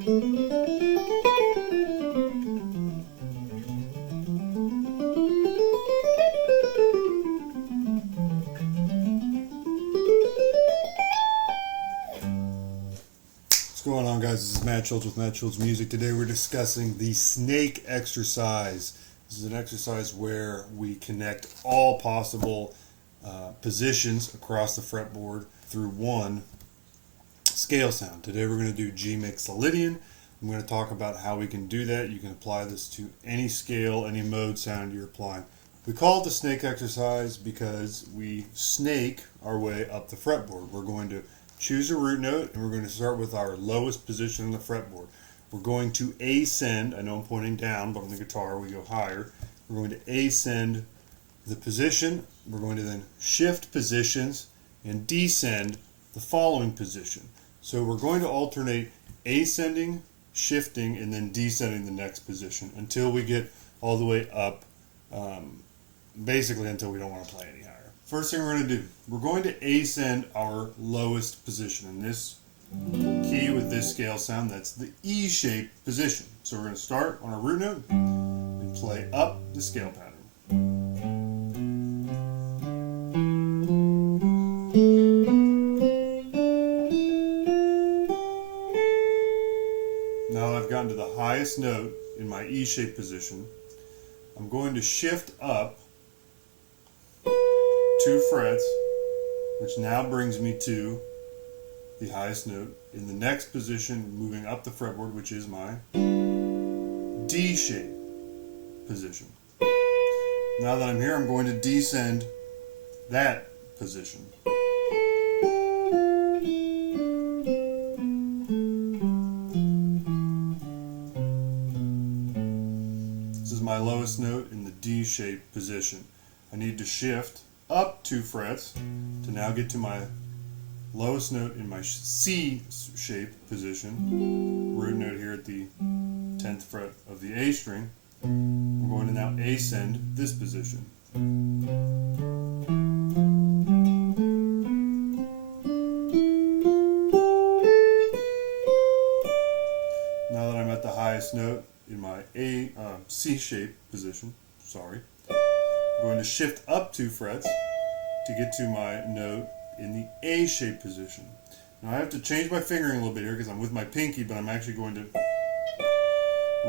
What's going on, guys? This is Matt Schultz with Matt Schultz Music. Today we're discussing the snake exercise. This is an exercise where we connect all possible positions across the fretboard through one scale sound. Today we're going to do G Mixolydian. I'm going to talk about how we can do that. You can apply this to any scale, any mode sound you're applying. We call it the snake exercise because we snake our way up the fretboard. We're going to choose a root note, and we're going to start with our lowest position on the fretboard. We're going to ascend. I know I'm pointing down, but on the guitar we go higher. We're going to ascend the position. We're going to then shift positions and descend the following position. So we're going to alternate ascending, shifting, and then descending the next position until we get all the way up, basically until we don't want to play any higher. First thing we're going to do, we're going to ascend our lowest position in this key with this scale sound. That's the E-shaped position. So we're going to start on a root note and play up the scale pattern. Now that I've gotten to the highest note in my E-shaped position, I'm going to shift up 2 frets, which now brings me to the highest note in the next position, moving up the fretboard, which is my D-shaped position. Now that I'm here, I'm going to descend that position. This is my lowest note in the D-shaped position. I need to shift up 2 frets to now get to my lowest note in my C-shaped position, root note here at the 10th fret of the A string. I'm going to now ascend this position. Now that I'm at the highest note in my C-shaped position, I'm going to shift up 2 frets to get to my note in the A-shaped position. Now I have to change my fingering a little bit here because I'm with my pinky, but I'm actually going to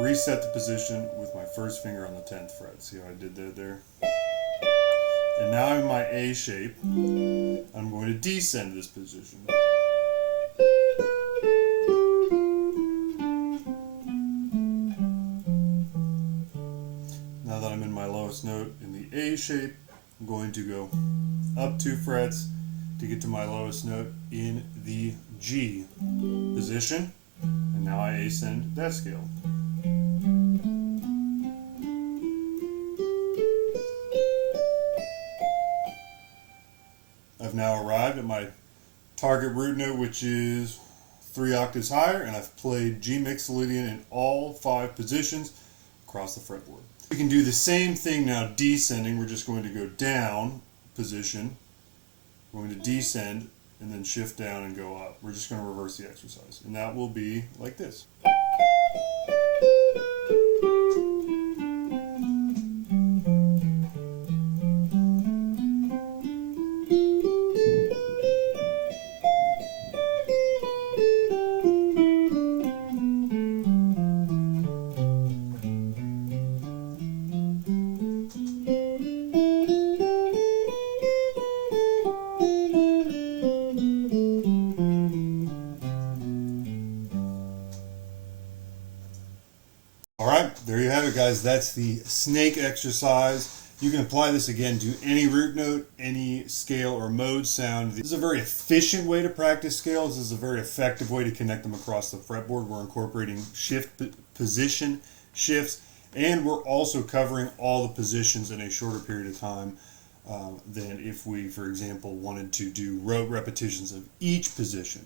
reset the position with my first finger on the 10th fret. See how I did that there? And now I'm in my A shape. I'm going to descend this position. Now that I'm in my lowest note in the A shape, I'm going to go up 2 frets to get to my lowest note in the G position, and now I ascend that scale. I've now arrived at my target root note, which is 3 octaves higher, and I've played G Mixolydian in all 5 positions across the fretboard. We can do the same thing now descending. We're just going to go down position, we're going to descend, and then shift down and go up. We're just going to reverse the exercise, and that will be like this. Alright, there you have it, guys. That's the snake exercise. You can apply this again to any root note, any scale or mode sound. This is a very efficient way to practice scales. This is a very effective way to connect them across the fretboard. We're incorporating position shifts, and we're also covering all the positions in a shorter period of time than if we, for example, wanted to do rote repetitions of each position.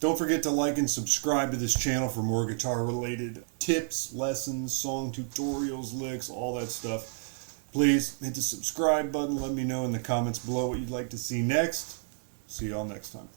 Don't forget to like and subscribe to this channel for more guitar related tips, lessons, song tutorials, licks, all that stuff. Please hit the subscribe button. Let me know in the comments below what you'd like to see next. See y'all next time.